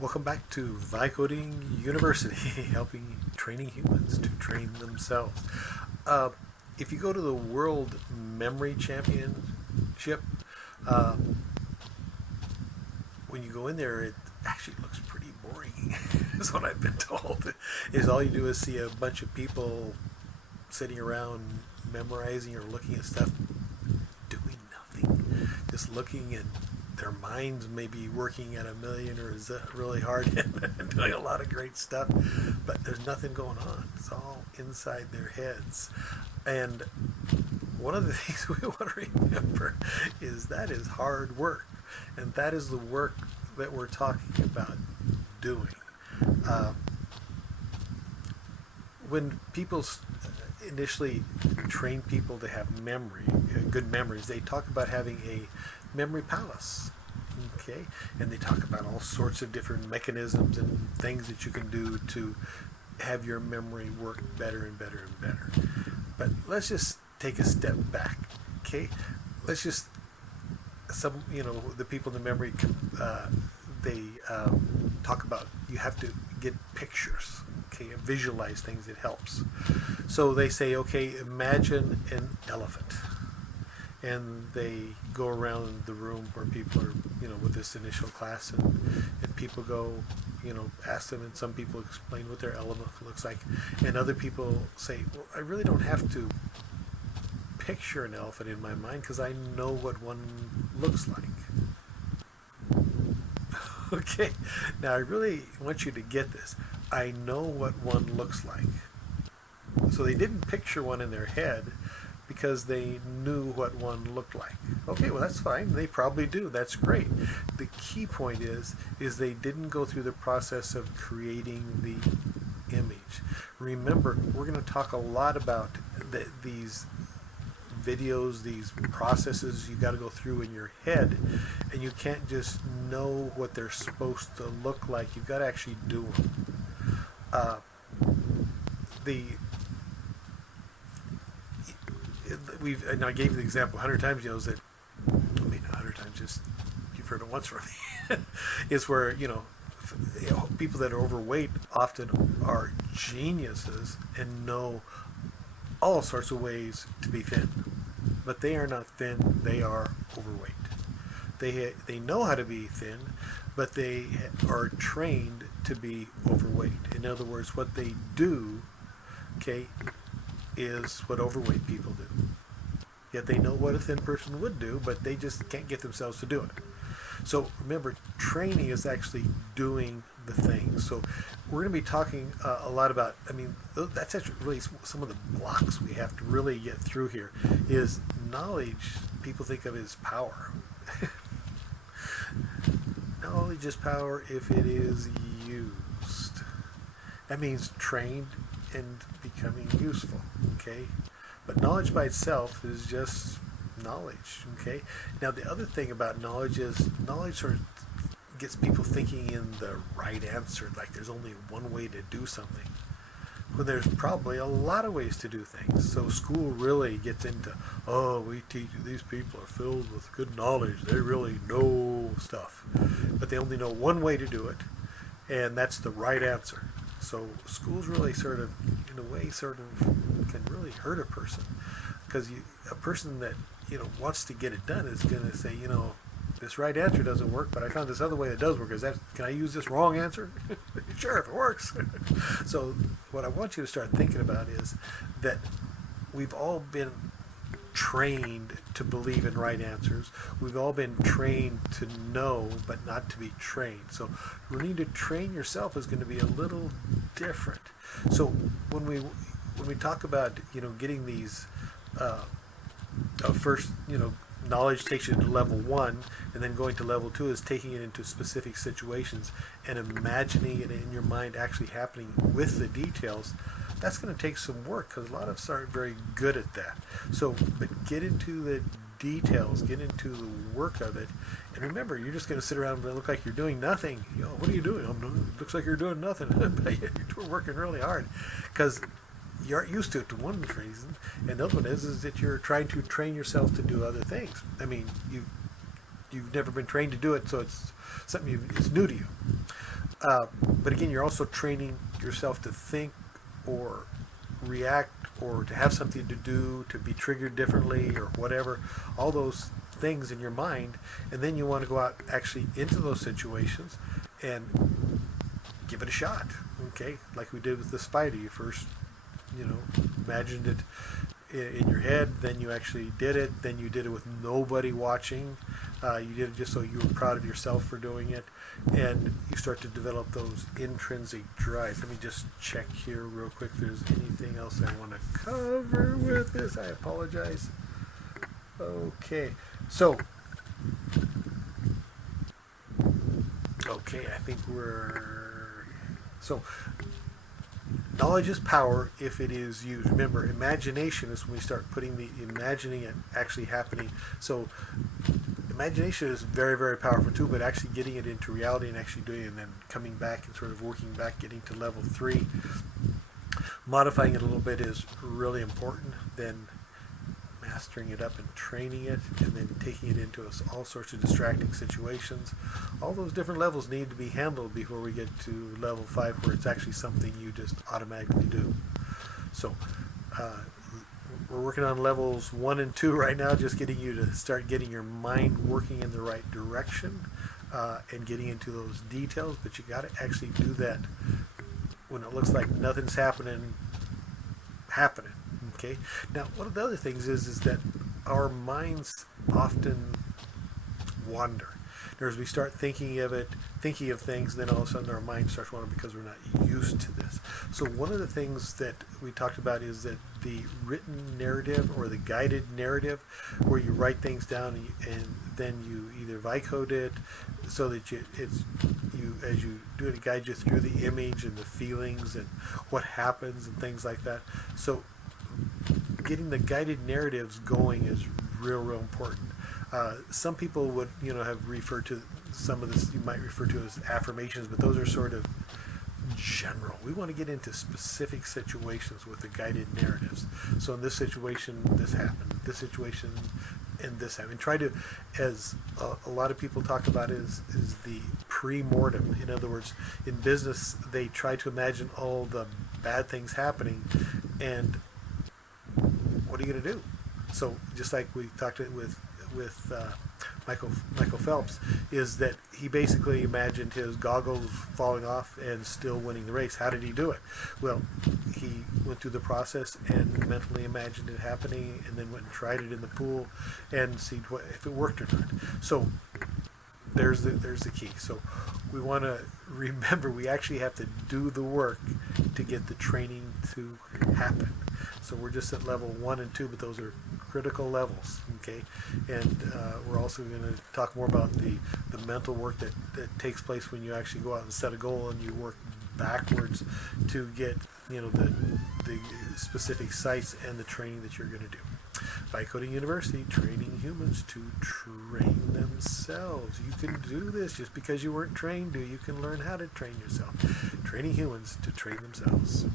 Welcome back to Vicoding University, helping training humans to train themselves. Uh, if you go to the World Memory Championship, uh, when you go in there, it actually looks pretty boring, is what I've been told. Is all you do is see a bunch of people sitting around memorizing or looking at stuff, doing nothing, just looking, and their minds may be working at a million or is really hard and doing a lot of great stuff, but there's nothing going on. It's all inside their heads. And one of the things we want to remember is that is hard work, and that is the work that we're talking about doing. Uh, when people initially train people to have memory, good memories, they talk about having a memory palace. Okay, and they talk about all sorts of different mechanisms and things that you can do to have your memory work better and better and better. But let's just take a step back. Okay, let's just the people in the memory they talk about you have to get pictures, okay, and visualize things. It helps. So they say, okay, imagine an elephant, and they go around the room where people are, with this initial class, and people go, ask them, and some people explain what their elephant looks like, and other people say, well, I really don't have to picture an elephant in my mind because I know what one looks like. Okay, now I really want you to get this. I know what one looks like. So they didn't picture one in their head because they knew what one looked like. Okay, well that's fine. They probably do. That's great. The key point is they didn't go through the process of creating the image. Remember, we're going to talk a lot about these videos, these processes you got to go through in your head, and you can't just know what they're supposed to look like. You've got to actually do them. The and I gave you the example 100 times, that, I mean, 100 times, just you've heard it once from me, is where, people that are overweight often are geniuses and know all sorts of ways to be thin. But they are not thin, they are overweight. They know how to be thin, but they are trained to be overweight. In other words, what they do, okay, is what overweight people do. Yet they know what a thin person would do, but they just can't get themselves to do it. So remember, training is actually doing the thing. So we're going to be talking a lot about, that's actually really some of the blocks we have to really get through here. Is knowledge, people think of it as power. Knowledge is power if it is used. That means trained and becoming useful, okay? But knowledge by itself is just knowledge, okay? Now the other thing about knowledge is knowledge sort of gets people thinking in the right answer, like there's only one way to do something, when there's probably a lot of ways to do things. So school really gets into, oh, we teach these people are filled with good knowledge, they really know stuff, but they only know one way to do it, and that's the right answer. So schools really sort of, in a way, sort of can really hurt a person, because a person that wants to get it done is going to say, this right answer doesn't work, but I found this other way that does work. Can I use this wrong answer? Sure, if it works. So what I want you to start thinking about is that we've all been trained to believe in right answers. We've all been trained to know, but not to be trained. So learning to train yourself is going to be a little different. So when we talk about getting these first, knowledge takes you to level 1, and then going to level 2 is taking it into specific situations and imagining it in your mind actually happening with the details. That's going to take some work, because a lot of us aren't very good at that. So, but get into the details, get into the work of it, and remember, you're just going to sit around and look like you're doing nothing. What are you doing? It looks like you're doing nothing, but you're working really hard, because you aren't used to it, to one reason, and the other one is that you're trying to train yourself to do other things. I mean, you've never been trained to do it, so it's something it's new to you. But again, you're also training yourself to think or react or to have something to do, to be triggered differently or whatever. All those things in your mind, and then you want to go out actually into those situations and give it a shot. Okay, like we did with the spider. You first, imagined it in your head, then you actually did it, then you did it with nobody watching. You did it just so you were proud of yourself for doing it, and you start to develop those intrinsic drives. Let me just check here real quick if there's anything else I want to cover with this. I apologize. Okay, so I think knowledge is power if it is used. Remember, imagination is when we start imagining it actually happening. So imagination is very, very powerful too, but actually getting it into reality and actually doing it and then coming back and sort of working back, getting to level 3, modifying it a little bit is really important. Then mastering it up and training it, and then taking it into all sorts of distracting situations. All those different levels need to be handled before we get to level 5, where it's actually something you just automatically do. So we're working on levels 1 and 2 right now, just getting you to start getting your mind working in the right direction and getting into those details. But you got to actually do that when it looks like nothing's happening. Okay. Now, one of the other things is that our minds often wander. As we start thinking of things, then all of a sudden our mind starts wandering because we're not used to this. So one of the things that we talked about is that the written narrative or the guided narrative, where you write things down and then you either Vicode it so that as you do it guides you through the image and the feelings and what happens and things like that. So getting the guided narratives going is real important. Some people would, have referred to some of this, you might refer to as affirmations, but those are sort of general. We want to get into specific situations with the guided narratives. So in this situation, this happened. This situation, and this happened. Try to, as a lot of people talk about, is the pre-mortem. In other words, in business, they try to imagine all the bad things happening, and what are you going to do? So just like we talked with Michael Phelps, is that he basically imagined his goggles falling off and still winning the race. How did he do it? Well, he went through the process and mentally imagined it happening, and then went and tried it in the pool and see if it worked or not. So there's the key. So we want to remember we actually have to do the work to get the training to happen. So we're just at level 1 and 2, but those are critical levels, okay? And we're also going to talk more about the mental work that takes place when you actually go out and set a goal and you work backwards to get, the specific sites and the training that you're going to do. Vicoding University, training humans to train themselves. You can do this just because you weren't trained to. You can learn how to train yourself. Training humans to train themselves.